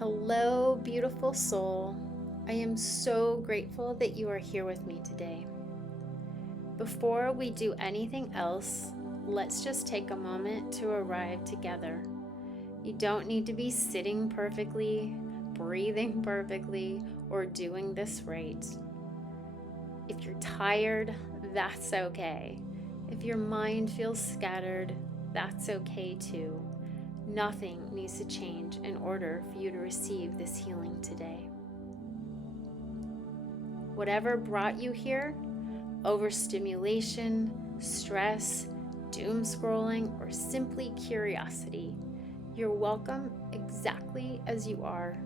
Hello, beautiful soul. I am so grateful that you are here with me today. Before we do anything else, let's just take a moment to arrive together. You don't need to be sitting perfectly, breathing perfectly, or doing this right. If you're tired, that's okay. If your mind feels scattered, that's okay too. Nothing needs to change in order for you to receive this healing today. Whatever brought you here, overstimulation, stress, doom scrolling, or simply curiosity, you're welcome exactly as you are.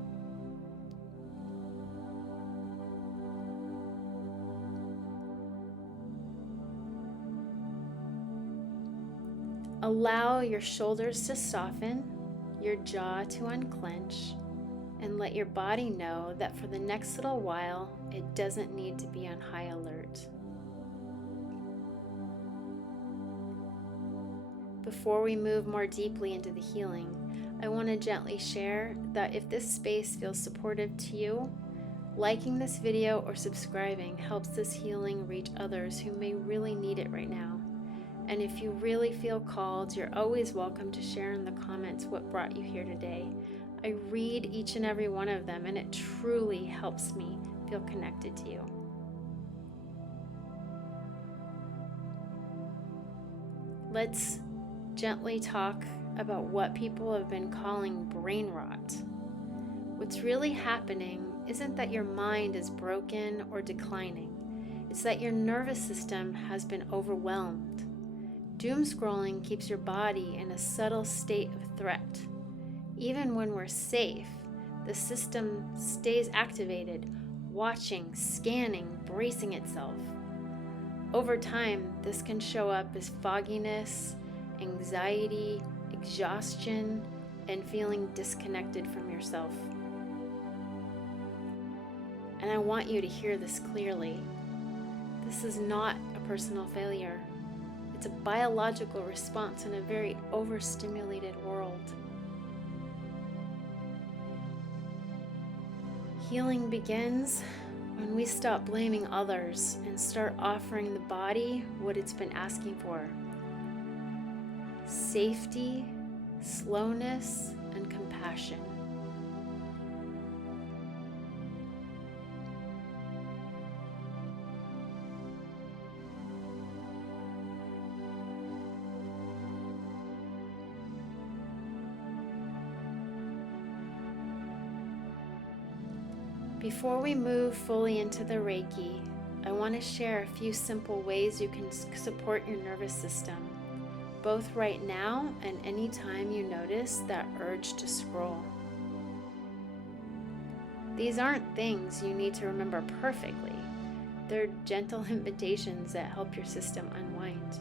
Allow your shoulders to soften, your jaw to unclench, and let your body know that for the next little while, it doesn't need to be on high alert. Before we move more deeply into the healing, I want to gently share that if this space feels supportive to you, liking this video or subscribing helps this healing reach others who may really need it right now. And if you really feel called, you're always welcome to share in the comments what brought you here today. I read each and every one of them, and it truly helps me feel connected to you. Let's gently talk about what people have been calling brain rot. What's really happening isn't that your mind is broken or declining. It's that your nervous system has been overwhelmed. Doom scrolling keeps your body in a subtle state of threat. Even when we're safe, the system stays activated, watching, scanning, bracing itself. Over time, this can show up as fogginess, anxiety, exhaustion, and feeling disconnected from yourself. And I want you to hear this clearly. This is not a personal failure. It's a biological response in a very overstimulated world. Healing begins when we stop blaming others and start offering the body what it's been asking for: safety, slowness, and compassion. Before we move fully into the Reiki, I want to share a few simple ways you can support your nervous system, both right now and anytime you notice that urge to scroll. These aren't things you need to remember perfectly. They're gentle invitations that help your system unwind.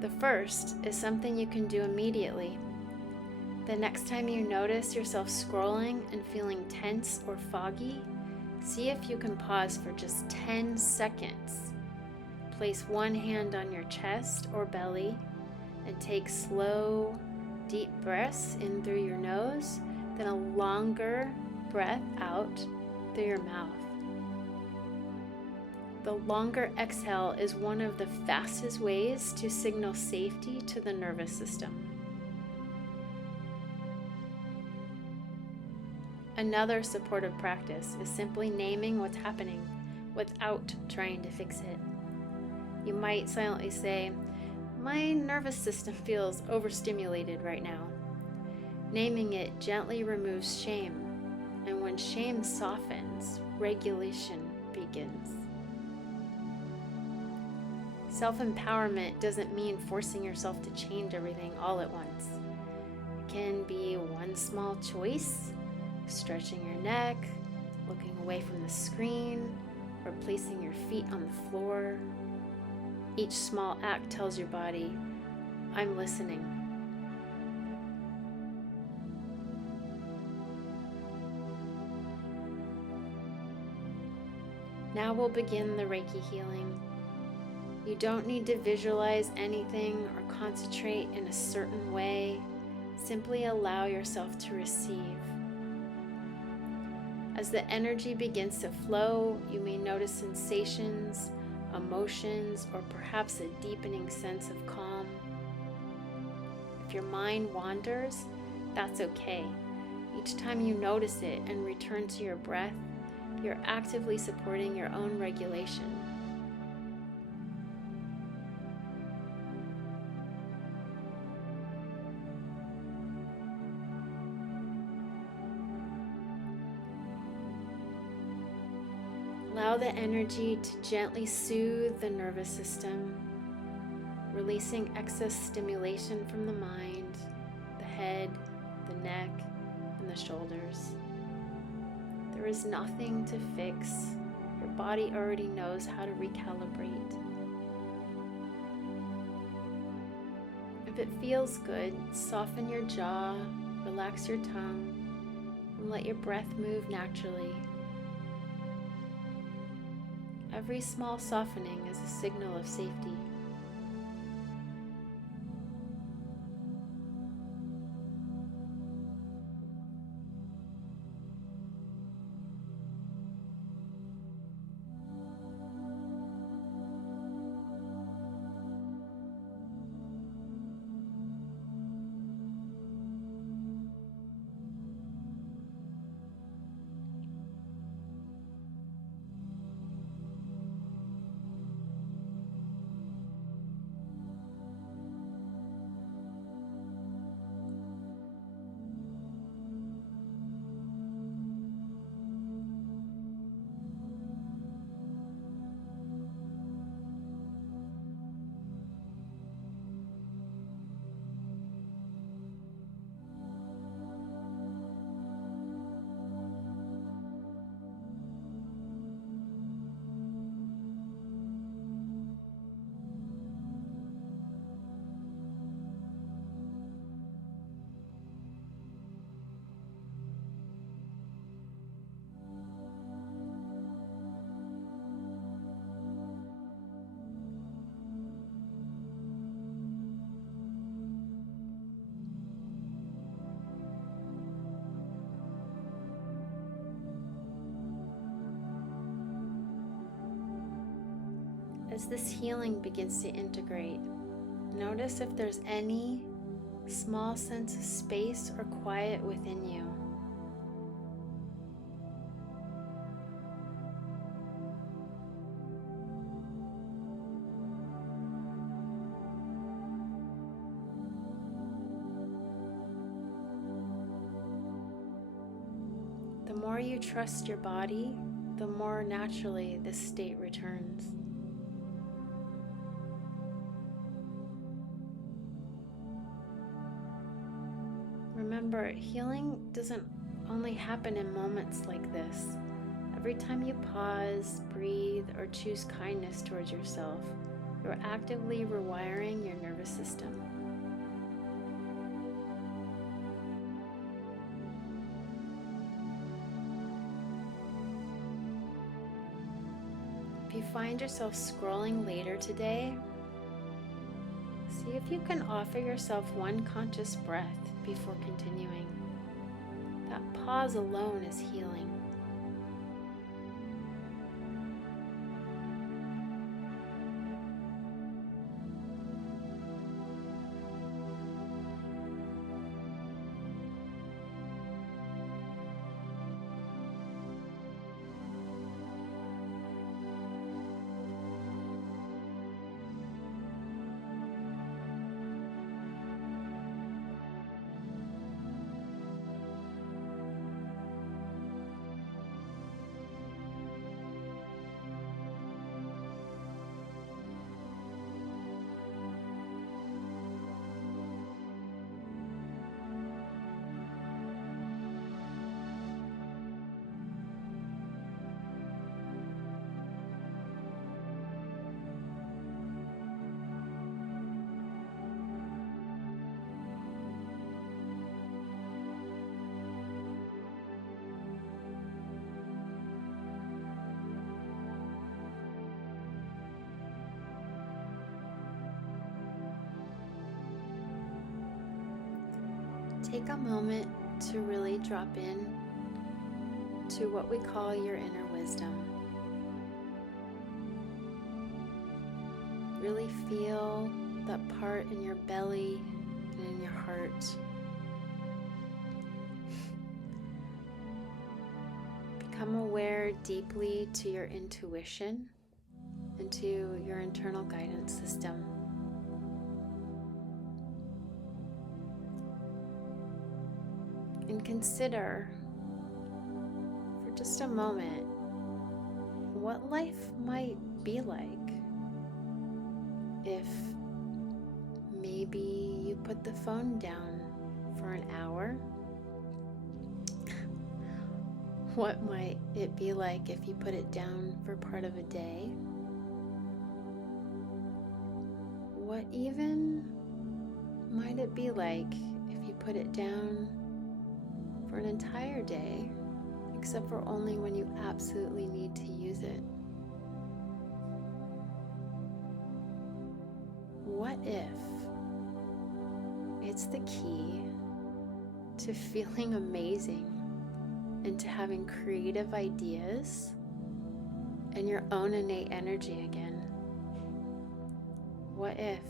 The first is something you can do immediately. The next time you notice yourself scrolling and feeling tense or foggy, see if you can pause for just 10 seconds. Place one hand on your chest or belly and take slow, deep breaths in through your nose, then a longer breath out through your mouth. The longer exhale is one of the fastest ways to signal safety to the nervous system. Another supportive practice is simply naming what's happening without trying to fix it. You might silently say, "My nervous system feels overstimulated right now." Naming it gently removes shame, and when shame softens, regulation begins. Self-empowerment doesn't mean forcing yourself to change everything all at once. It can be one small choice: stretching your neck, looking away from the screen, or placing your feet on the floor. Each small act tells your body, "I'm listening." Now we'll begin the Reiki healing. You don't need to visualize anything or concentrate in a certain way. Simply allow yourself to receive. As the energy begins to flow, you may notice sensations, emotions, or perhaps a deepening sense of calm. If your mind wanders, that's okay. Each time you notice it and return to your breath, you're actively supporting your own regulation. Allow the energy to gently soothe the nervous system, releasing excess stimulation from the mind, the head, the neck, and the shoulders. There is nothing to fix. Your body already knows how to recalibrate. If it feels good, soften your jaw, relax your tongue, and let your breath move naturally. Every small softening is a signal of safety. As this healing begins to integrate, notice if there's any small sense of space or quiet within you. The more you trust your body, the more naturally this state returns. Remember, healing doesn't only happen in moments like this. Every time you pause, breathe, or choose kindness towards yourself, you're actively rewiring your nervous system. If you find yourself scrolling later today, see if you can offer yourself one conscious breath before continuing. That pause alone is healing. take a moment to really drop in to what we call your inner wisdom. Really feel that part in your belly and in your heart. Become aware deeply to your intuition and to your internal guidance system. And consider for just a moment what life might be like if maybe you put the phone down for an hour. What might it be like if you put it down for part of a day? What even might it be like if you put it down for an entire day, except for only when you absolutely need to use it? What if it's the key to feeling amazing and to having creative ideas and your own innate energy again? What if?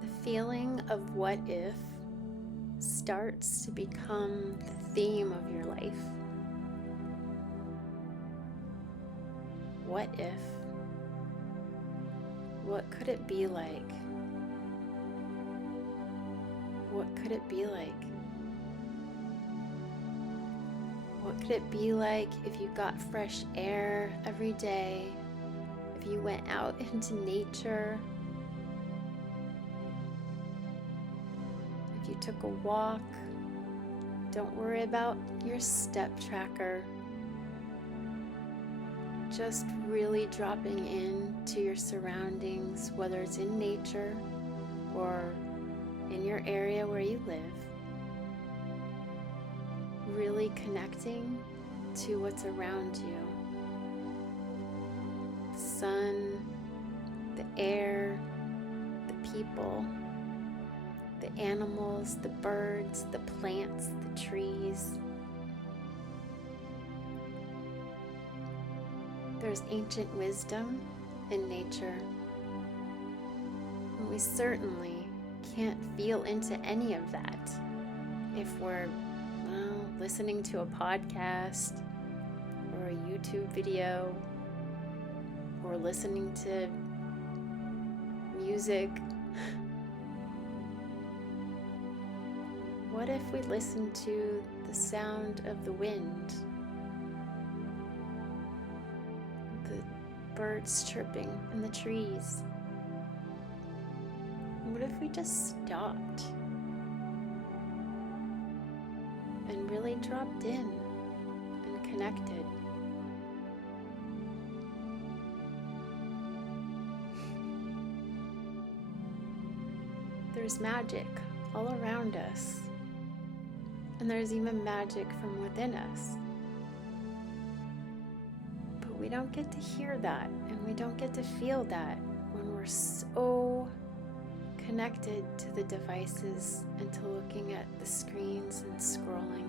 The feeling of what if starts to become the theme of your life. What if? What could it be like? What could it be like? What could it be like if you got fresh air every day? If you went out into nature? If you took a walk? Don't worry about your step tracker. Just really dropping into your surroundings, whether it's in nature or in your area where you live. Really connecting to what's around you. The sun, the air, the people, the animals, the birds, the plants, the trees. There's ancient wisdom in nature. And we certainly can't feel into any of that if we're, listening to a podcast or a YouTube video or listening to music. What if we listen to the sound of the wind? The birds chirping in the trees? What if we just stopped and really dropped in and connected? There's magic all around us, and there's even magic from within us. But we don't get to hear that, and we don't get to feel that when we're so connected to the devices and to looking at the screens and scrolling.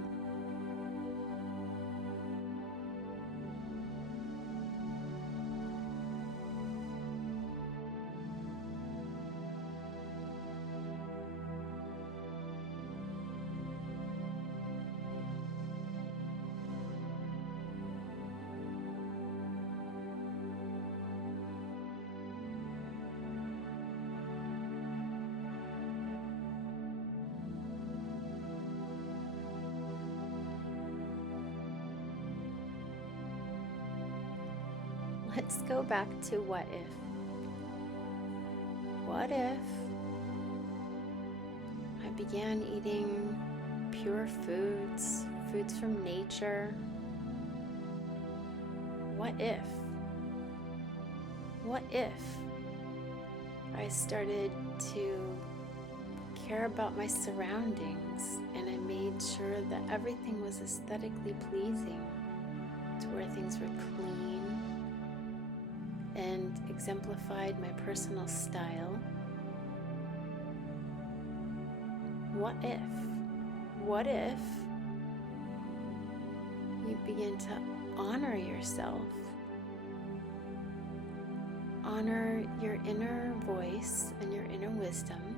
let's go back to what if. What if I began eating pure foods from nature? What if I started to care about my surroundings and I made sure that everything was aesthetically pleasing, to where things were clean and exemplified my personal style? What if you begin to honor yourself, honor your inner voice and your inner wisdom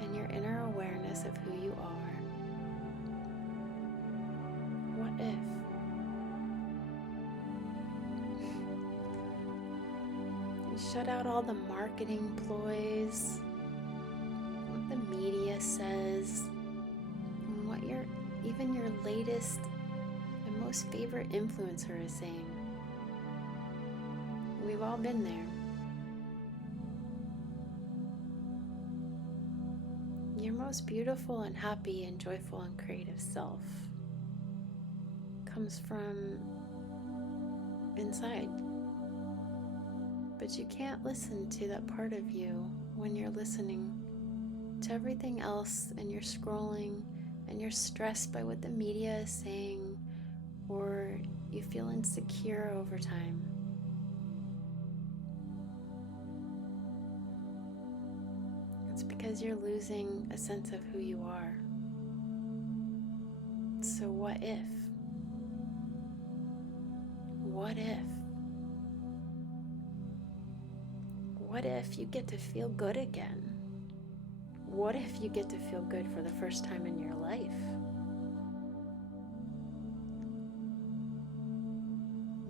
and your inner awareness of who you are? What if? You shut out all the marketing ploys, what the media says, and what even your latest and most favorite influencer is saying. We've all been there. Your most beautiful and happy and joyful and creative self comes from inside. But you can't listen to that part of you when you're listening to everything else and you're scrolling and you're stressed by what the media is saying, or you feel insecure over time. It's because you're losing a sense of who you are. So what if? What if? What if you get to feel good again? What if you get to feel good for the first time in your life?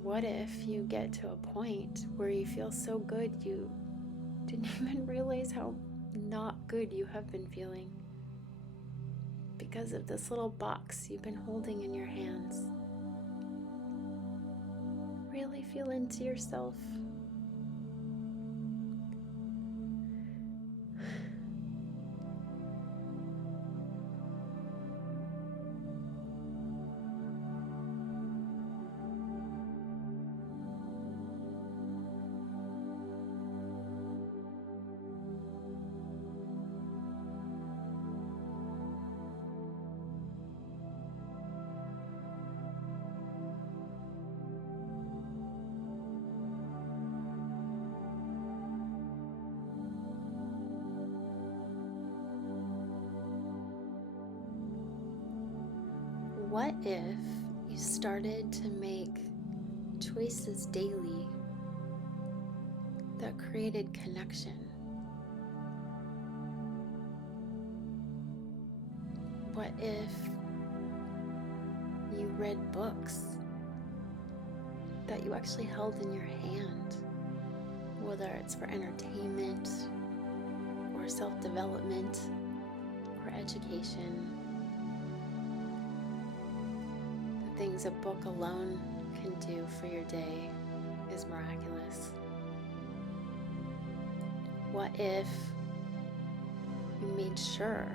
What if you get to a point where you feel so good you didn't even realize how not good you have been feeling because of this little box you've been holding in your hands? Really feel into yourself. What if you started to make choices daily that created connection? What if you read books that you actually held in your hand, whether it's for entertainment or self-development or education? Things a book alone can do for your day is miraculous. What if you made sure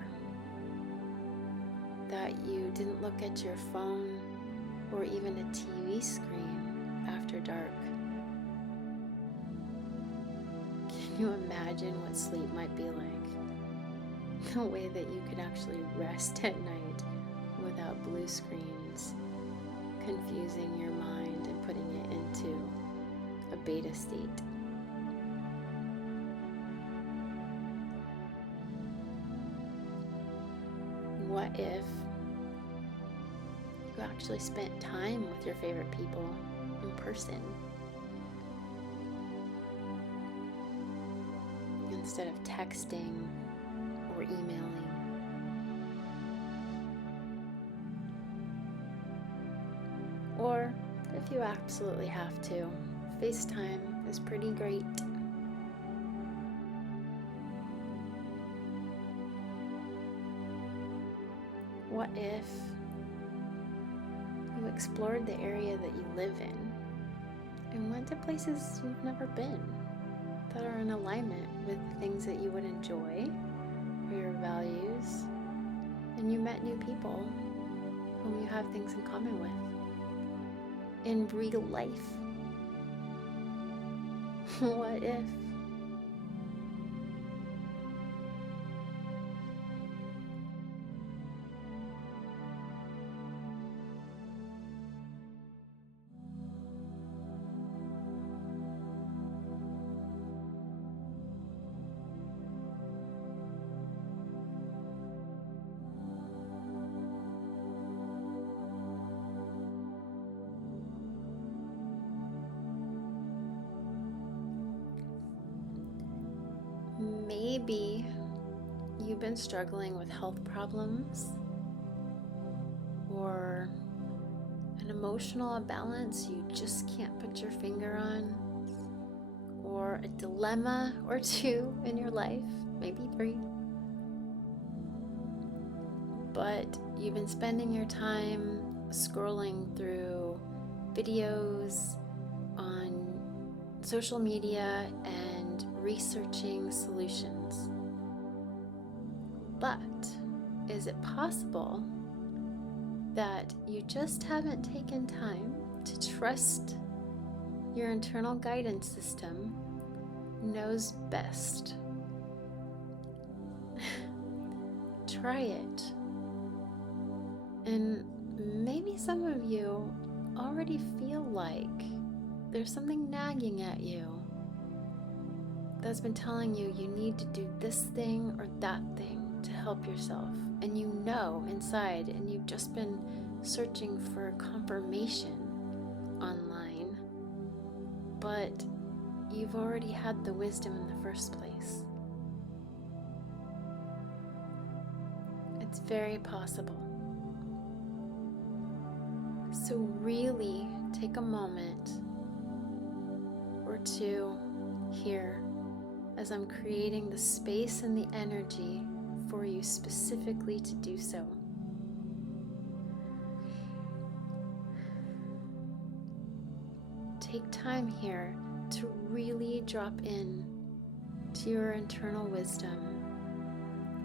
that you didn't look at your phone or even a TV screen after dark? Can you imagine what sleep might be like? The way that you could actually rest at night without blue screens confusing your mind and putting it into a beta state. What if you actually spent time with your favorite people in person instead of texting or emailing? Or, if you absolutely have to, FaceTime is pretty great. What if you explored the area that you live in and went to places you've never been that are in alignment with the things that you would enjoy or your values. And you met new people whom you have things in common with in real life. What if? Maybe you've been struggling with health problems or an emotional imbalance you just can't put your finger on, or a dilemma or two in your life, maybe 3. But you've been spending your time scrolling through videos on social media and researching solutions. But is it possible that you just haven't taken time to trust your internal guidance system knows best? Try it. And maybe some of you already feel like there's something nagging at you that's been telling you you need to do this thing or that thing to help yourself. And you know inside, and you've just been searching for confirmation online, but you've already had the wisdom in the first place. It's very possible. So really take a moment or two here as I'm creating the space and the energy for you specifically to do so. Take time here to really drop in to your internal wisdom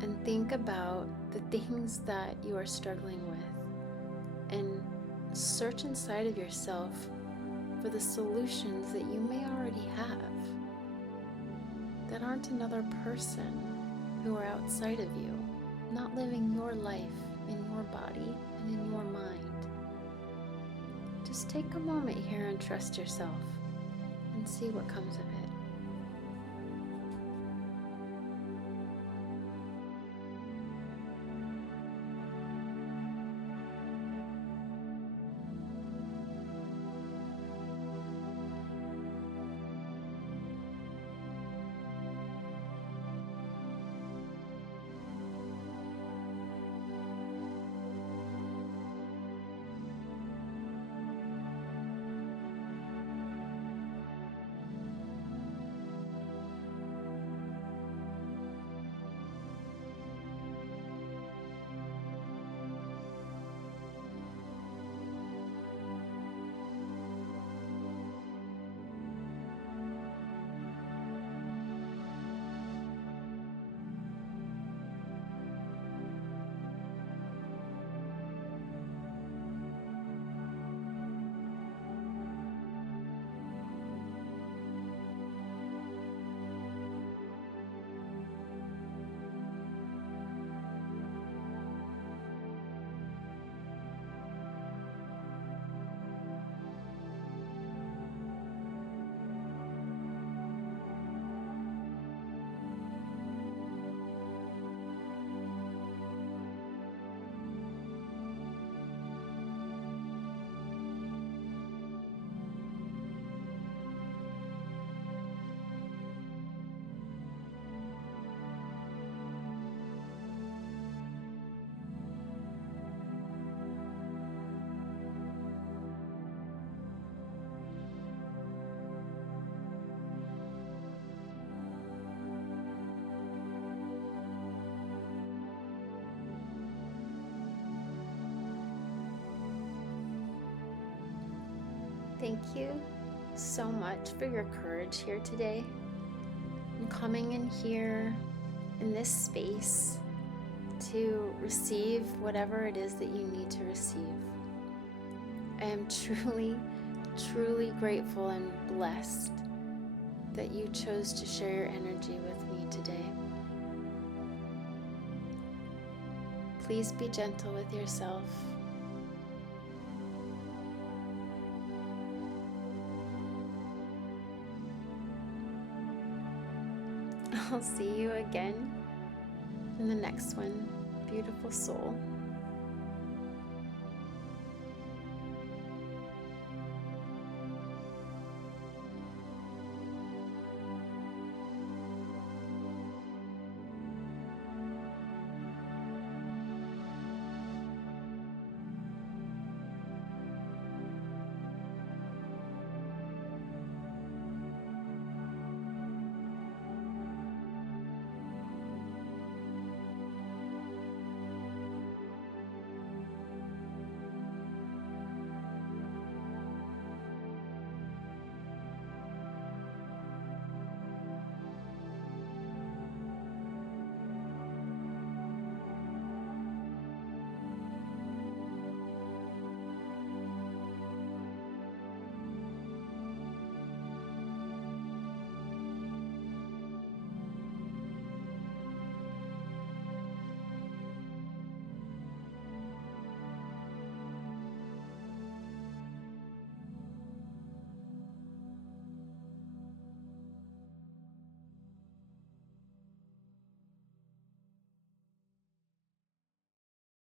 and think about the things that you are struggling with, and search inside of yourself for the solutions that you may already have that aren't another person who are outside of you, not living your life in your body and in your mind. Just take a moment here and trust yourself and see what comes of it. Thank you so much for your courage here today and coming in here in this space to receive whatever it is that you need to receive. I am truly, truly grateful and blessed that you chose to share your energy with me today. Please be gentle with yourself. I'll see you again in the next one, beautiful soul.